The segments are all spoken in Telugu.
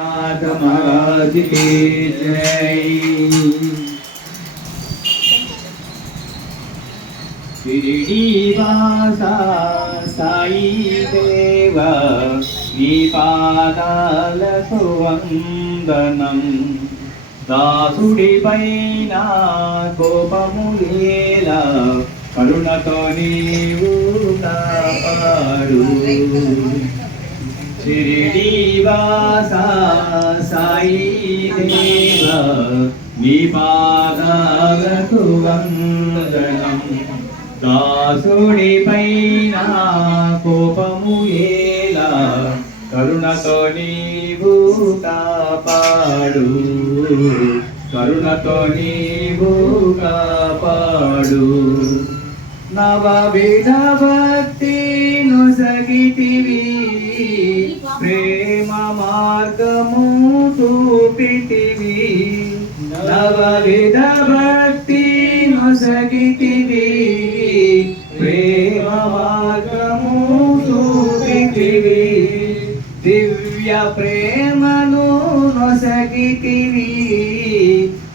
नाथ महाराज की जय शिरडीवासा साई देव నీ పాదాలకు వందనం దాసుడి పైన కోపము లేలా కరుణతో నీవు కాపాడు శిరిడీవాస సాయి దేవ నీ పాదాలకు వందనం దాసుడి పైన కోపము ఏలా కరుణతో నీవు కాపాడు కరుణతో నీవు కాపాడు నవవిధ భక్తి నొసగితివి ప్రేమ మార్గము చూపితివి. నవవిధ భక్తి నొసగితివి. ప్రేమ మార్గము చూపితివి. దివ్య ప్రేమను నొసగితివి.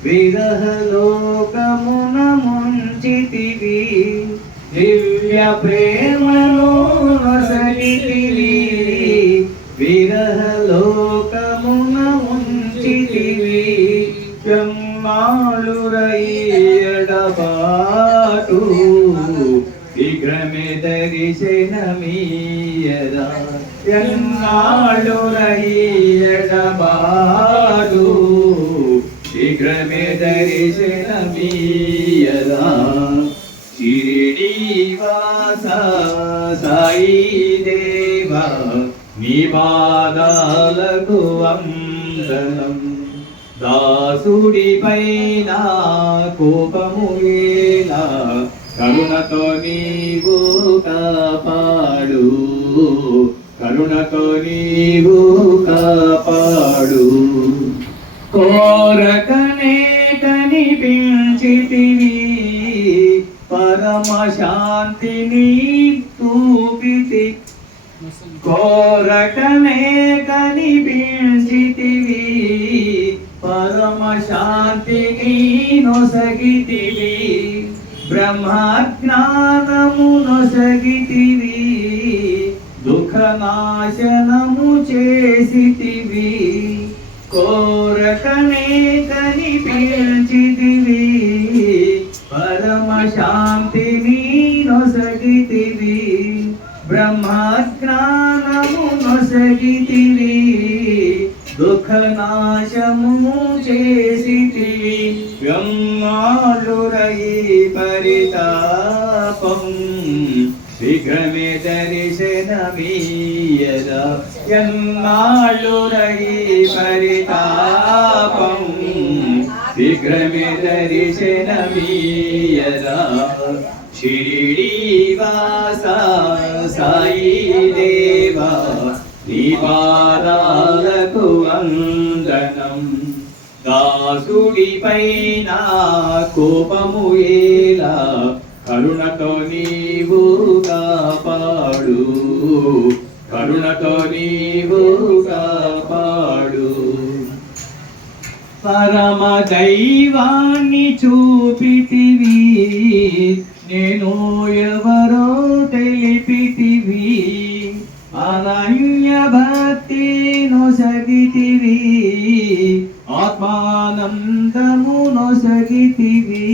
విరహ లోకమున ముంచితివి. దివ్య ప్రేమ లోకమున ఉంచితివి చెమ్మాళురయ్యడబాటు విగ్రమే దర్శనమీయదా ఎన్నాళ్ళురయ్యడబాటు విగ్రమే దర్శనమీయదా శిరిడీవాస సాయి దేవా నీ పాదాలకు వందనం. దాసుడి పైన కోపము ఏలా కరుణతో నీవు కాపాడు. కరుణతో నీవు కాపాడు. కోరకనే కనిపించితివి. పరమ శాంతిని తూపితి కోరకనే కనిపించితివి పరమ శాంతిని నొసగితివి బ్రహ్మజ్ఞానము నొసగితివి దుఃఖనాశనము చేసితివి. కోరకనే కనిపించితివి నొసగితివి దుఃఖనాశము చేసితివి. బ్రహ్మాళురై పరితాపం. శీఘ్రమే దర్శనమీయదా. ఎన్నాళ్ళురై పరితాపం. శీఘ్రమే దర్శనమీయదా. షిరిడీవాస సాయి దేవా శ్రీపాదాలకు వందనం. దాసుడిపై నా కోపము ఏలా? కరుణతో నీవు కాపాడు కరుణతో నీవు కాపాడు పరమ దైవాన్ని చూపితివి. నేను ఎవరో అనన్య భక్తి నొసగితివి ఆత్మానందము నొసగితివి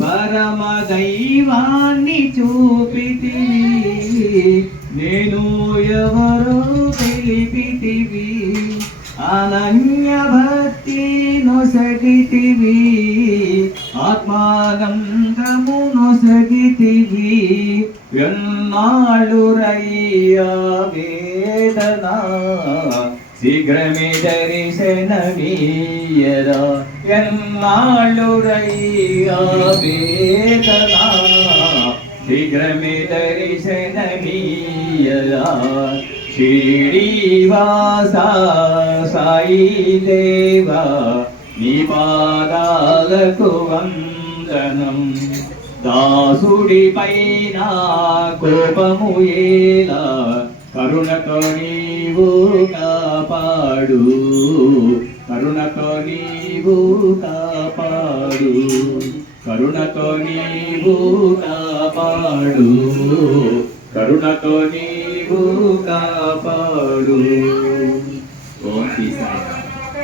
పరమ దైవాన్ని చూపితివి. నేను ఎవరో తెలిపితివి అనన్య ఆత్మానం ఎన్నాళ్ళురయ్యా వేదన శీఘ్రమే దర్శనమీయదా ఎన్నాళ్ళురయ్యా వేదన శీఘ్రమే దర్శనమీయదా శ్రీవాస సాయి దేవా నీ పాదాలకు వందనం దాసుడి పైన కోపము ఏలా? కరుణతో నీవు కాపాడు. కరుణతో నీవు కాపాడు. కరుణతో నీవు కాపాడు. కరుణతో నీవు కాపాడు.